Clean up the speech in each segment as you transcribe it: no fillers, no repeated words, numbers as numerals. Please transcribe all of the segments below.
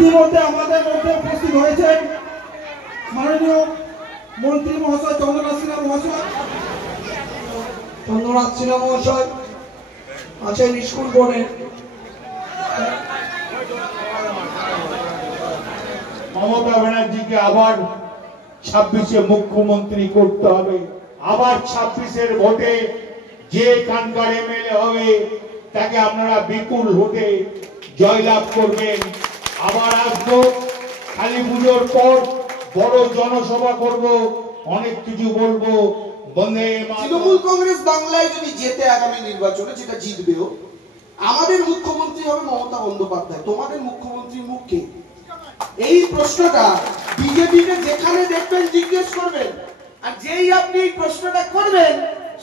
ইতিমধ্যে আমাদের মধ্যে উপস্থিত হয়েছেন মাননীয় মন্ত্রী মহাশয় চন্দ্রনাথ সিনহা মহাশয়। চন্দ্রনাথ সিনহা মহাশয় আছেন স্কুল বোর্ডে। মমতা ব্যানার্জিকে আবার 26-এ মুখ্যমন্ত্রী করতে হবে। আবার 26-এর ভোটে যে কানকার এমএলএ হবে তাকে আপনারা বিপুল ভোটে জয়লাভ করবেন। আবার আসবো কালী পুজোর পর, বড় জনসভা করব, অনেক কিছু বলবো। বন্দে মাতরম। তৃণমূল কংগ্রেস বাংলায় যদি জেতে আগামী নির্বাচনে, যেটা জিতবেও, আমাদের মুখ্যমন্ত্রী হবে মমতা বন্দ্যোপাধ্যায়। তোমাদের মুখ্যমন্ত্রীর মুখ কে? এই প্রশ্নটা বিজেপিকে যেখানে দেখবেন জিজ্ঞেস করবেন। আর যেই আপনি এই প্রশ্নটা করবেন,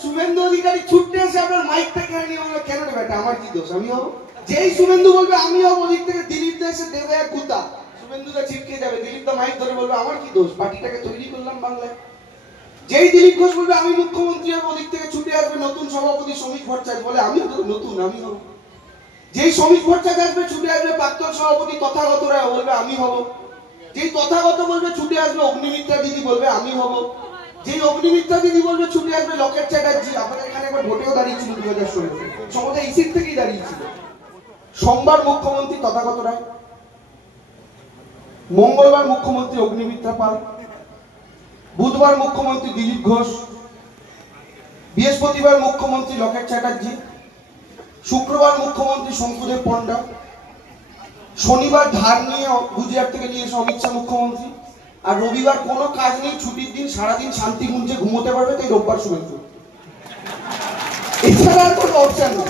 শুভেন্দু অধিকারী ছুটতে এসে আপনার মাইকটা কেড়ে নিয়ে বলবে, কেন রে বেটা, আমার কি দোষ, আমি হবো? যেই শুভেন্দু বলবে আমি হবো, ওদিক থেকে দিলীপ দা এসে দেবে এক গুতা, শুভেন্দুদা ছিটকে যাবে। দিলীপ দা মাইক ধরে বলবে, আমার কি দোষ, পার্টিটাকে তৈরি করলাম বাংলায়। যেই দিলীপ ঘোষ বলবে আমি মুখ্যমন্ত্রী হবো, ওদিক থেকে ছুটে আসবে নতুন সভাপতি শ্রমিক ভট্টাচার্য, বলে আমি নতুন, আমি হবো। যেই শ্রমিক ভট্টাচার্য আসবে, ছুটে আসবে প্রাক্তন সভাপতি তথাগত রায়, বলবে আমি হবো। যেই তথাগত বলবে, ছুটে আসবে অগ্নিমিত্রা দিদি, বলবে আমি হবো। যেই অগ্নিমিত্রা দিদি বলবে, ছুটে আসবে লকেট চ্যাটার্জি। আপনাদের এখানে একবার ভোটেও দাঁড়িয়েছিল 2016, সমস্ত এই সিট থেকেই দাঁড়িয়েছিল। সোমবার মুখ্যমন্ত্রী তথাগত রায়, মঙ্গলবার মুখ্যমন্ত্রী অগ্নিমিত্রা পাল, বুধবার মুখ্যমন্ত্রী দিলীপ ঘোষ, বৃহস্পতিবার মুখ্যমন্ত্রী লকেট চ্যাটার্জি, শুক্রবার মুখ্যমন্ত্রী শঙ্কুদেব পণ্ডা, শনিবার ধার নিয়ে গুজরাট থেকে নিয়ে এসে অমিত শাহ মুখ্যমন্ত্রী, আর রবিবার কোনো কাজ নেই, ছুটির দিন, সারাদিন শান্তি গুঞ্জে ঘুমোতে পারবে, তাই রোববার শুভেন্দু। এছাড়া আর কোনো অপশন নেই।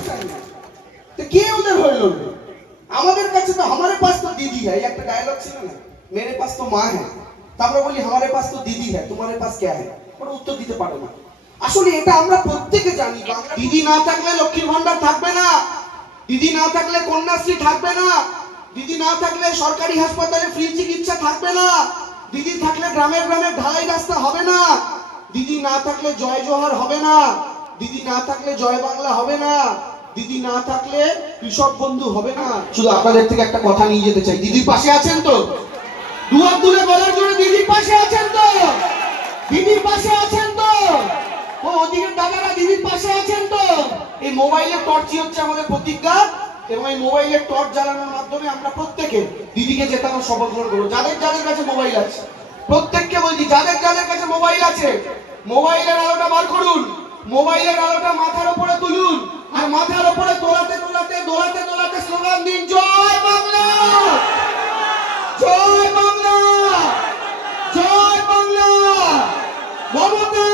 তো কে ওদের হয়ে লড়বে? আমাদের কাছে তো हमारे पास तो दीदी है, একটা ডায়লগ ছিল না, मेरे पास तो माँ है, তারপরে বলি हमारे पास तो दीदी है, तुम्हारे पास क्या है? ওরা উত্তর দিতে পারে না। আসলে এটা আমরা প্রত্যেকে জানি, দিদি না থাকলে লক্ষ্মীর ভান্ডার থাকবে না, দিদি না থাকলে কন্যাশ্রী থাকবে না, দিদি না থাকলে সরকারি হাসপাতালে ফ্রি চিকিৎসা থাকবে না, দিদি থাকলে গ্রামে গ্রামে ঢালাই রাস্তা হবে না, দিদি না থাকলে জয় জোহার হবে না, দিদি না থাকলে জয় বাংলা হবে না, দিদি না থাকলে কৃষক বন্ধু হবে না। শুধু আপনাদের থেকে একটা কথা নিয়ে যেতে চাই, দিদির পাশে আছেন তো? দুয়ার দূরে বলার জন্য দিদির পাশে আছেন তো? দিদির পাশে আছেন তো? ও ওদিকে দাদারা দিদির পাশে আছেন তো? এই মোবাইলের টর্চই হচ্ছে আমাদের প্রতিজ্ঞা, এবং এই মোবাইলের টর্চ জ্বালানোর মাধ্যমে আমরা প্রত্যেকে দিদিকে জেতানোর শপথ গ্রহণ করবো। যাদের যাদের কাছে মোবাইল আছে, প্রত্যেককে বলছি, যাদের যাদের কাছে মোবাইল আছে, মোবাইলের আলোটা বার করুন, মোবাইলের আলোটা মাথার উপরে তুলুন, আর মাথার উপরে দোলাতে দোলাতে দোলাতে দোলাতে স্লোগান দিন, জয় বাংলা, জয় বাংলা, জয় বাংলা, মমতা